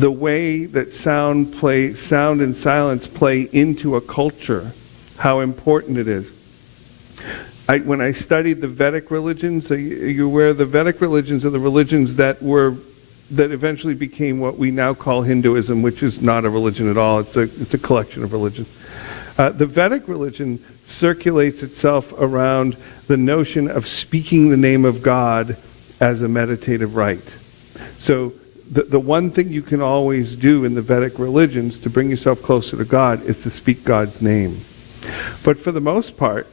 the way that sound and silence play into a culture, how important it is. When I studied the Vedic religions, are you aware the Vedic religions are the religions that eventually became what we now call Hinduism, which is not a religion at all. It's a collection of religions. The Vedic religion circulates itself around the notion of speaking the name of God as a meditative rite. So the one thing you can always do in the Vedic religions to bring yourself closer to God is to speak God's name. But for the most part,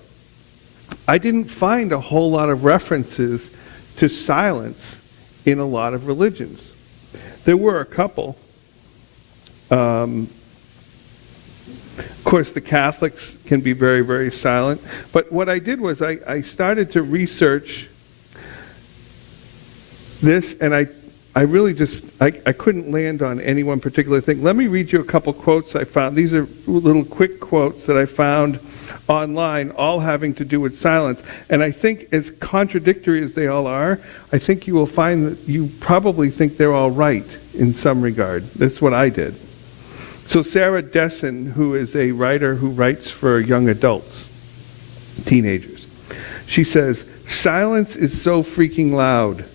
I didn't find a whole lot of references to silence in a lot of religions. There were a couple. Of course, the Catholics can be very, very silent. But what I did was I started to research this, and I really I couldn't land on any one particular thing. Let me read you a couple quotes I found. These are little quick quotes that I found online, all having to do with silence. And I think, as contradictory as they all are, I think you will find that you probably think they're all right in some regard. That's what I did. So Sarah Dessen, who is a writer who writes for young adults, teenagers, she says, "Silence is so freaking loud."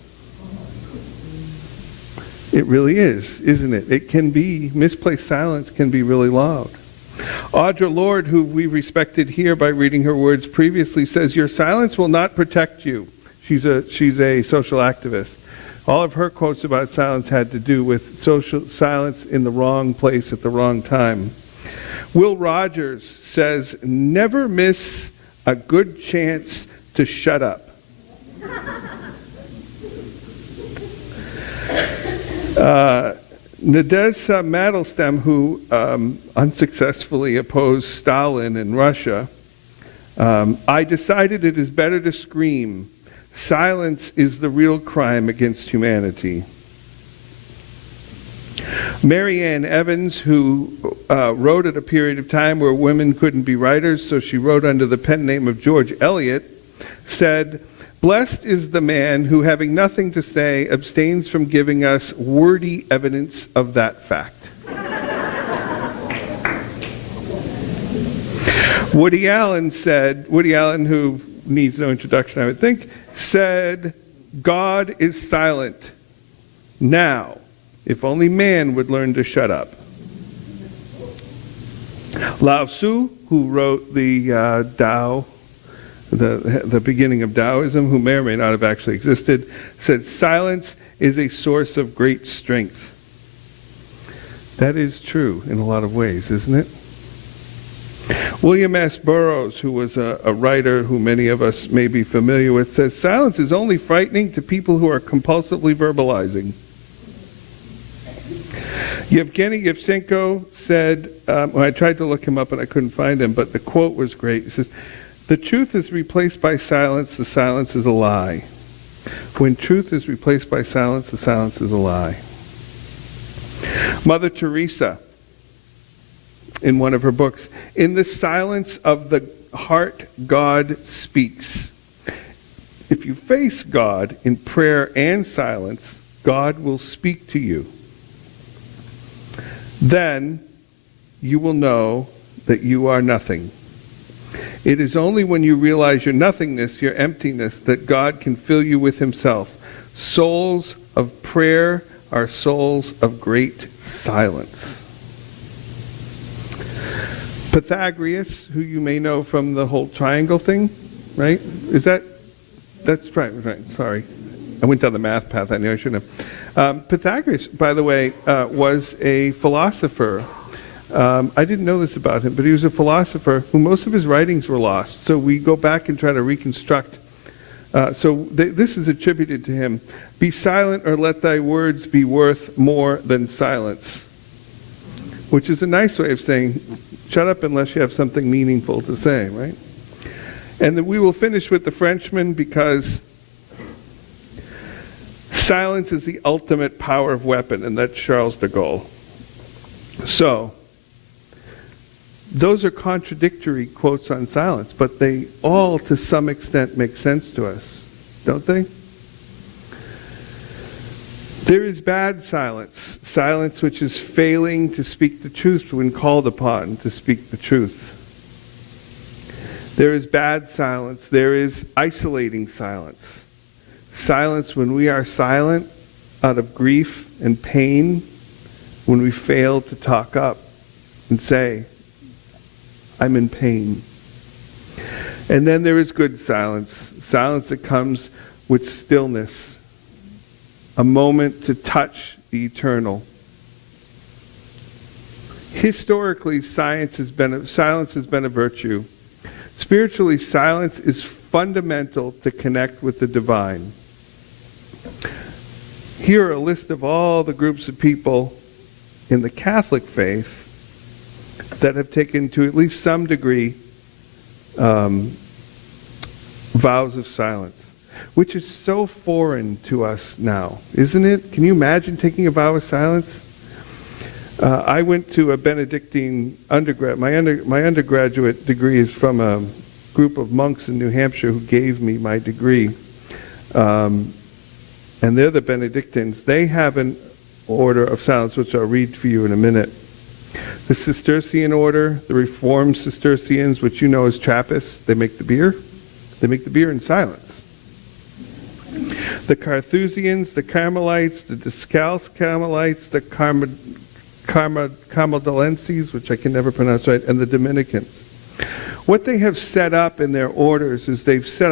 It really is, isn't it? It can be, misplaced silence can be really loud. Audre Lorde, who we respected here by reading her words previously, says, "Your silence will not protect you." She's a social activist. All of her quotes about silence had to do with social silence in the wrong place at the wrong time. Will Rogers says, "Never miss a good chance to shut up." Nadezhda Mandelstam, who unsuccessfully opposed Stalin in Russia, "I decided it is better to scream. Silence is the real crime against humanity." Mary Ann Evans, who wrote at a period of time where women couldn't be writers, so she wrote under the pen name of George Eliot, said, "Blessed is the man who, having nothing to say, abstains from giving us wordy evidence of that fact." Woody Allen, who needs no introduction, I would think, said, "God is silent. Now, if only man would learn to shut up." Lao Tzu, who wrote the Tao, the beginning of Taoism, who may or may not have actually existed, said, "Silence is a source of great strength." That is true in a lot of ways, isn't it? William S. Burroughs, who was a writer who many of us may be familiar with, says, "Silence is only frightening to people who are compulsively verbalizing." Yevgeny Yevchenko said, I tried to look him up and I couldn't find him, but the quote was great. He says, "The truth is replaced by silence, the silence is a lie. When truth is replaced by silence, the silence is a lie." Mother Teresa, in one of her books, "In the silence of the heart, God speaks. If you face God in prayer and silence, God will speak to you. Then you will know that you are nothing. It is only when you realize your nothingness, your emptiness, that God can fill you with himself. Souls of prayer are souls of great silence." Pythagoras, who you may know from the whole triangle thing, right? That's right, sorry. I went down the math path, I knew I shouldn't have. Pythagoras, by the way, was a philosopher. I didn't know this about him, but he was a philosopher who most of his writings were lost. So we go back and try to reconstruct. This is attributed to him. "Be silent, or let thy words be worth more than silence." Which is a nice way of saying, shut up unless you have something meaningful to say, right? And then we will finish with the Frenchman, because silence is the ultimate power of weapon, and that's Charles de Gaulle. So, those are contradictory quotes on silence, but they all, to some extent, make sense to us, don't they? There is bad silence, silence which is failing to speak the truth when called upon to speak the truth. There is bad silence. There is isolating silence. Silence when we are silent out of grief and pain, when we fail to talk up and say, I'm in pain. And then there is good silence, silence that comes with stillness, a moment to touch the eternal. Historically, silence has been a virtue. Spiritually, silence is fundamental to connect with the divine. Here are a list of all the groups of people in the Catholic faith that have taken to at least some degree vows of silence, which is so foreign to us now, isn't it? Can you imagine taking a vow of silence? I went to a Benedictine undergrad. My undergraduate degree is from a group of monks in New Hampshire who gave me my degree. And they're the Benedictines. They have an order of silence, which I'll read for you in a minute. The Cistercian order, the Reformed Cistercians, which you know as Trappists, they make the beer. They make the beer in silence. The Carthusians, the Carmelites, the Discalced Carmelites, the Carmeldenses, which I can never pronounce right, and the Dominicans. What they have set up in their orders is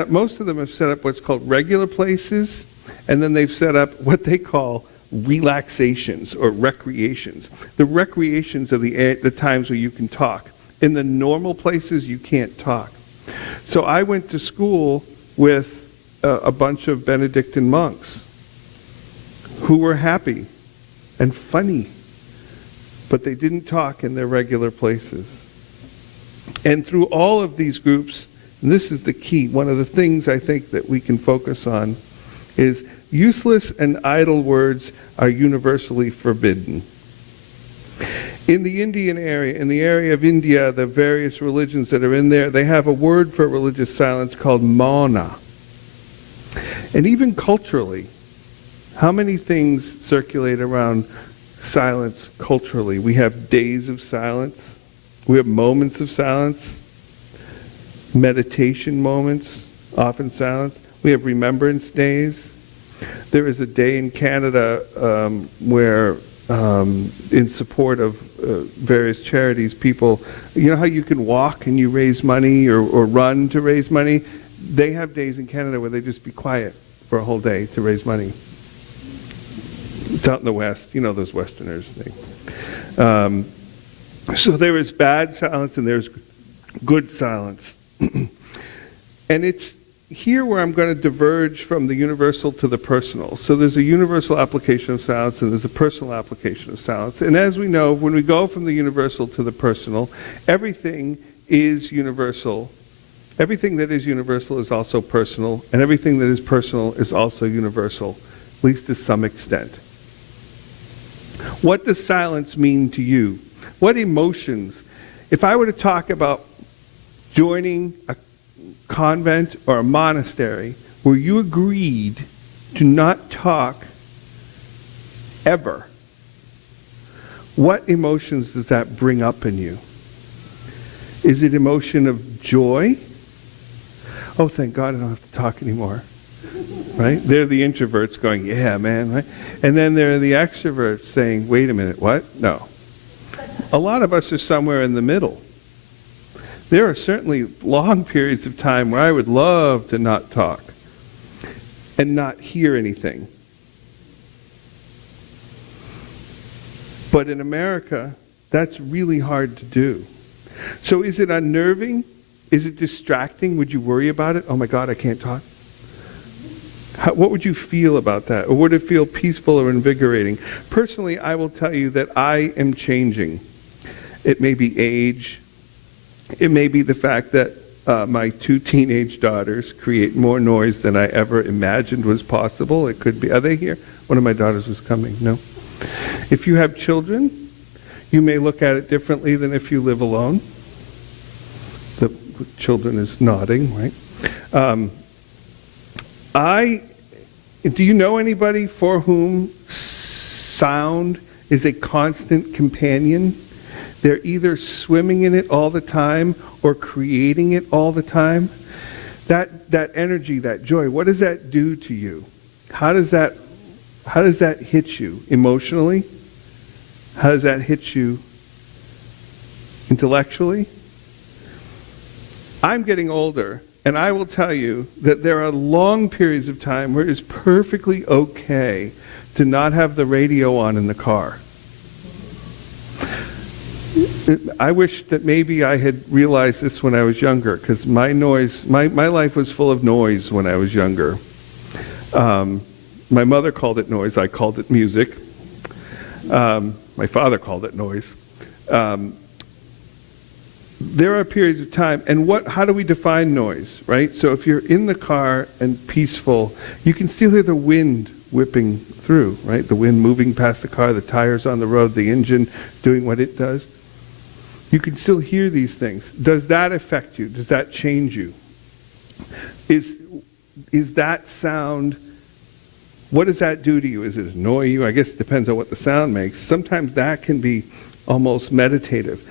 most of them have set up what's called regular places, and then they've set up what they call relaxations or recreations. The recreations are the times where you can talk. In the normal places, you can't talk. So I went to school with a bunch of Benedictine monks who were happy and funny, but they didn't talk in their regular places. And through all of these groups, and this is the key, one of the things I think that we can focus on is useless and idle words are universally forbidden. In the Indian area, in the area of India, the various religions that are in there, they have a word for religious silence called mauna. And even culturally, how many things circulate around silence culturally? We have days of silence. We have moments of silence. Meditation moments, often silence. We have remembrance days. There is a day in Canada where, in support of various charities, people, you know how you can walk and you raise money or run to raise money? They have days in Canada where they just be quiet for a whole day to raise money. It's out in the West. You know those Westerners. So there is bad silence and there's good silence. And it's here where I'm going to diverge from the universal to the personal. So there's a universal application of silence and there's a personal application of silence. And as we know, when we go from the universal to the personal, everything is universal. Everything that is universal is also personal, and everything that is personal is also universal, at least to some extent. What does silence mean to you? What emotions? If I were to talk about joining a convent or a monastery where you agreed to not talk ever, what emotions does that bring up in you? Is it emotion of joy? Oh, thank God I don't have to talk anymore. Right? They're the introverts going, yeah, man, right? And then there are the extroverts saying, wait a minute, what? No. A lot of us are somewhere in the middle. There are certainly long periods of time where I would love to not talk and not hear anything. But in America, that's really hard to do. So is it unnerving? Is it distracting? Would you worry about it? Oh my God, I can't talk. What would you feel about that? Or would it feel peaceful or invigorating? Personally, I will tell you that I am changing. It may be age. It may be the fact that my two teenage daughters create more noise than I ever imagined was possible. It could be. Are they here? One of my daughters was coming. No? If you have children, you may look at it differently than if you live alone. The children is nodding, right? I Do you know anybody for whom sound is a constant companion? They're either swimming in it all the time or creating it all the time. That energy, that joy, what does that do to you? How does that hit you emotionally? How does that hit you intellectually? I'm getting older, and I will tell you that there are long periods of time where it's perfectly okay to not have the radio on in the car. I wish that maybe I had realized this when I was younger, because my life was full of noise when I was younger. My mother called it noise. I called it music. My father called it noise. There are periods of time, and how do we define noise, right? So if you're in the car and peaceful, you can still hear the wind whipping through, right? The wind moving past the car, the tires on the road, the engine doing what it does. You can still hear these things. Does that affect you? Does that change you? Is that sound, what does that do to you? Does it annoy you? I guess it depends on what the sound makes. Sometimes that can be almost meditative.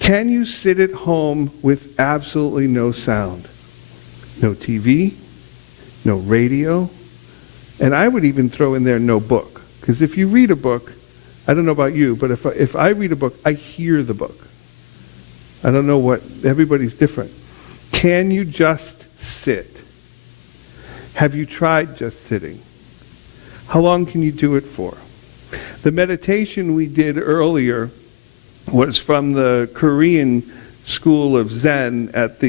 Can you sit at home with absolutely no sound? No TV, no radio, and I would even throw in there no book. Because if you read a book, I don't know about you, but if I read a book, I hear the book. I don't know what, everybody's different. Can you just sit? Have you tried just sitting? How long can you do it for? The meditation we did earlier was from the Korean school of Zen at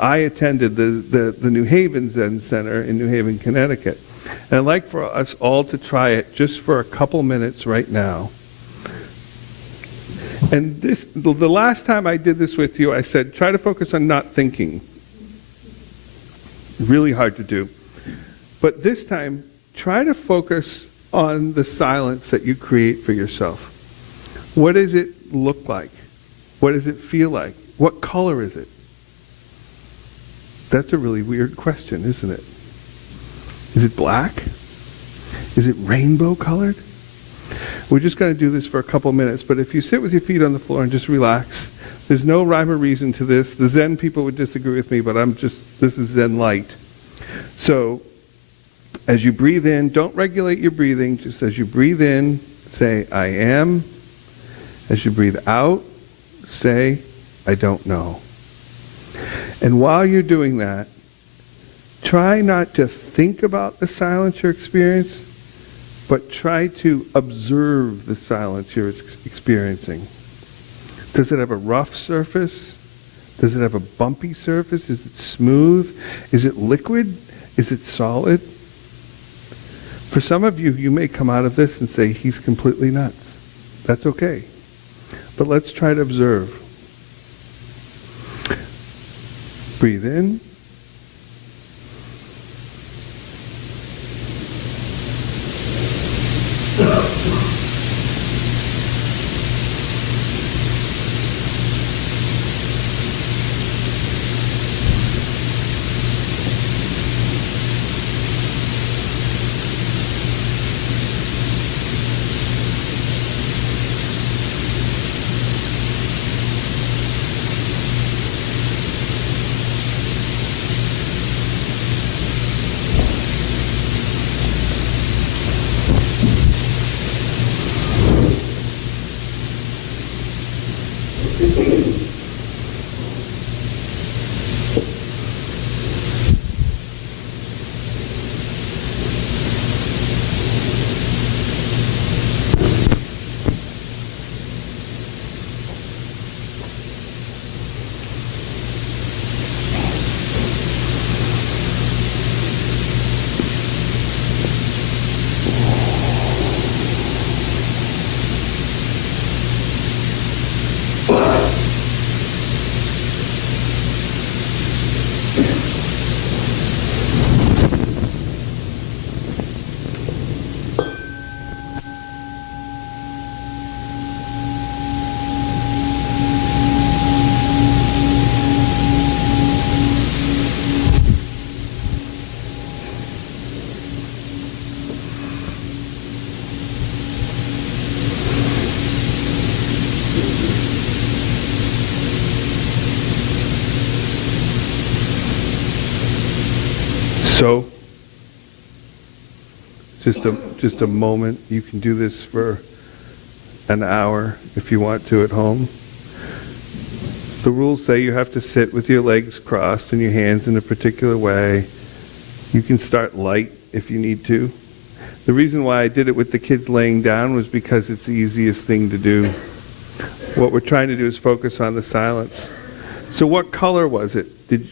I attended the New Haven Zen Center in New Haven, Connecticut. And I'd like for us all to try it just for a couple minutes right now. And the last time I did this with you, I said, try to focus on not thinking. Really hard to do. But this time, try to focus on the silence that you create for yourself. What does it look like? What does it feel like? What color is it? That's a really weird question, isn't it? Is it black? Is it rainbow colored? We're just going to do this for a couple minutes, but if you sit with your feet on the floor and just relax, there's no rhyme or reason to this. The Zen people would disagree with me, but this is Zen light. So, as you breathe in, don't regulate your breathing. Just as you breathe in, say, I am. As you breathe out, say, I don't know. And while you're doing that, try not to think about the silence you're experiencing, but try to observe the silence you're experiencing. Does it have a rough surface? Does it have a bumpy surface? Is it smooth? Is it liquid? Is it solid? For some of you, you may come out of this and say, he's completely nuts. That's okay. But let's try to observe. Breathe in. So, just a moment. You can do this for an hour if you want to at home. The rules say you have to sit with your legs crossed and your hands in a particular way. You can start light if you need to. The reason why I did it with the kids laying down was because it's the easiest thing to do. What we're trying to do is focus on the silence. So what color was it?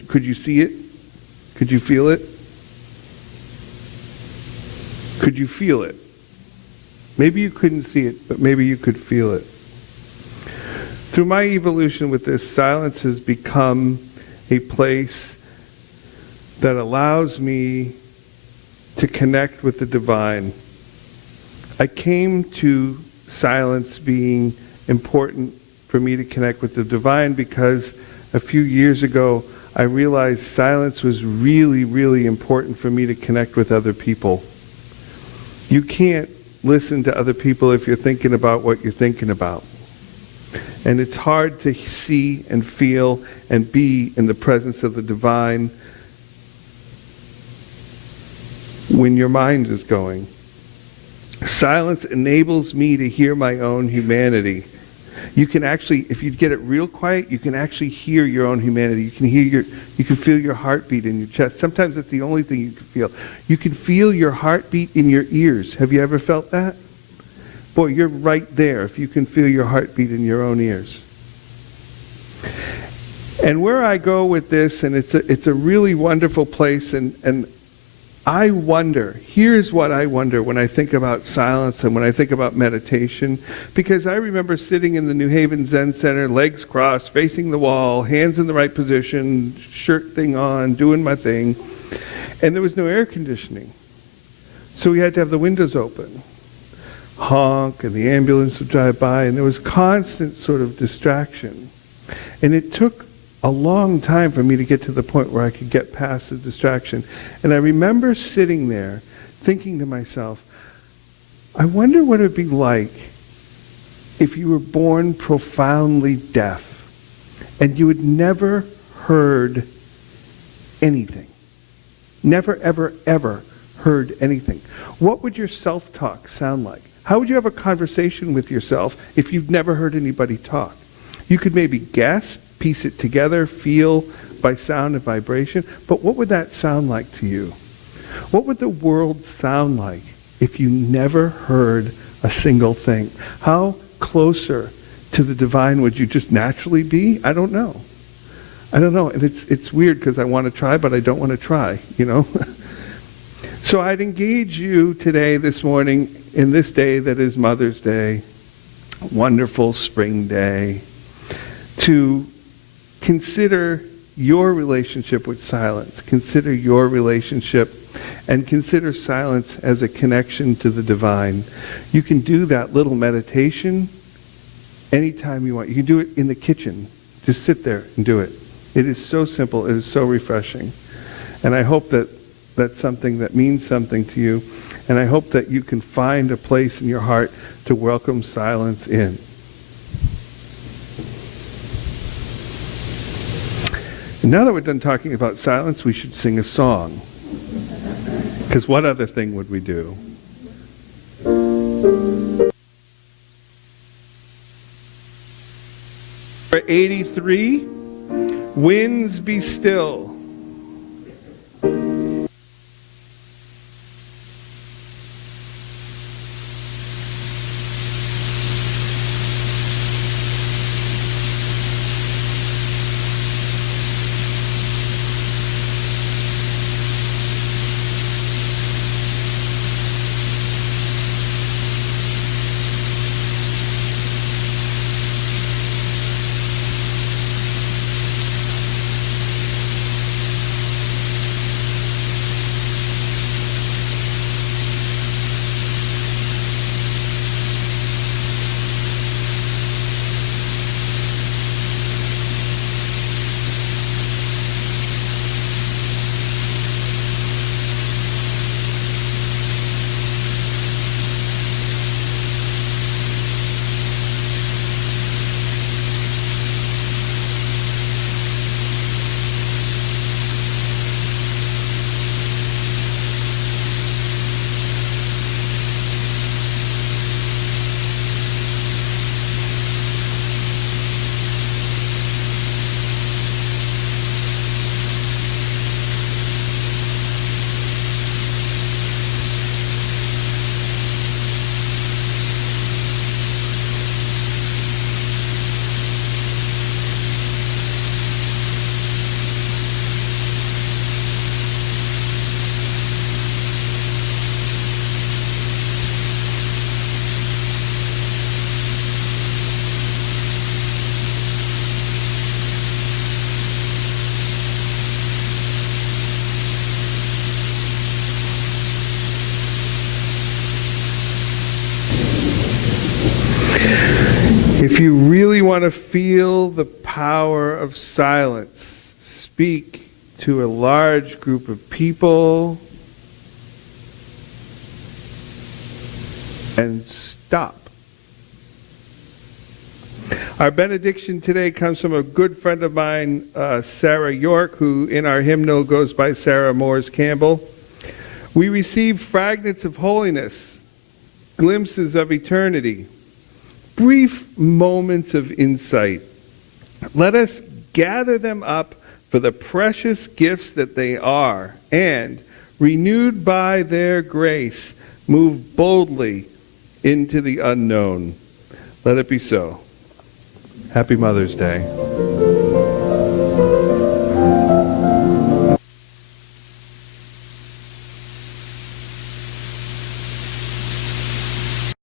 Could you see it? Could you feel it? Could you feel it? Maybe you couldn't see it, but maybe you could feel it. Through my evolution with this, silence has become a place that allows me to connect with the divine. I came to silence being important for me to connect with the divine because a few years ago I realized silence was really, really important for me to connect with other people. You can't listen to other people if you're thinking about what you're thinking about. And it's hard to see and feel and be in the presence of the divine when your mind is going. Silence enables me to hear my own humanity. You can actually, if you get it real quiet, you can actually hear your own humanity. You can feel your heartbeat in your chest. Sometimes that's the only thing you can feel. You can feel your heartbeat in your ears. Have you ever felt that? Boy, you're right there if you can feel your heartbeat in your own ears. And where I go with this, and it's a really wonderful place, and I wonder, here's what I wonder when I think about silence and when I think about meditation, because I remember sitting in the New Haven Zen Center, legs crossed, facing the wall, hands in the right position, shirt thing on, doing my thing, and there was no air conditioning. So we had to have the windows open. Honk, and the ambulance would drive by, and there was constant sort of distraction. And it took a long time for me to get to the point where I could get past the distraction. And I remember sitting there thinking to myself, I wonder what it would be like if you were born profoundly deaf and you had never heard anything. Never, ever, ever heard anything. What would your self-talk sound like? How would you have a conversation with yourself if you've never heard anybody talk? You could maybe guess, piece it together, feel by sound and vibration, but what would that sound like to you? What would the world sound like if you never heard a single thing? How closer to the divine would you just naturally be? I don't know. And it's weird because I want to try, but I don't want to try, you know? So I'd engage you today, this morning, in this day that is Mother's Day, wonderful spring day, to consider your relationship with silence. Consider your relationship and consider silence as a connection to the divine. You can do that little meditation anytime you want. You can do it in the kitchen. Just sit there and do it. It is so simple. It is so refreshing. And I hope that that's something that means something to you. And I hope that you can find a place in your heart to welcome silence in. And now that we're done talking about silence, we should sing a song. Because what other thing would we do? For 83, Winds Be Still. If you really want to feel the power of silence, speak to a large group of people and stop. Our benediction today comes from a good friend of mine, Sarah York, who in our hymnal goes by Sarah Moores Campbell. We receive fragments of holiness, glimpses of eternity, brief moments of insight. Let us gather them up for the precious gifts that they are, and, renewed by their grace, move boldly into the unknown. Let it be so. Happy Mother's Day.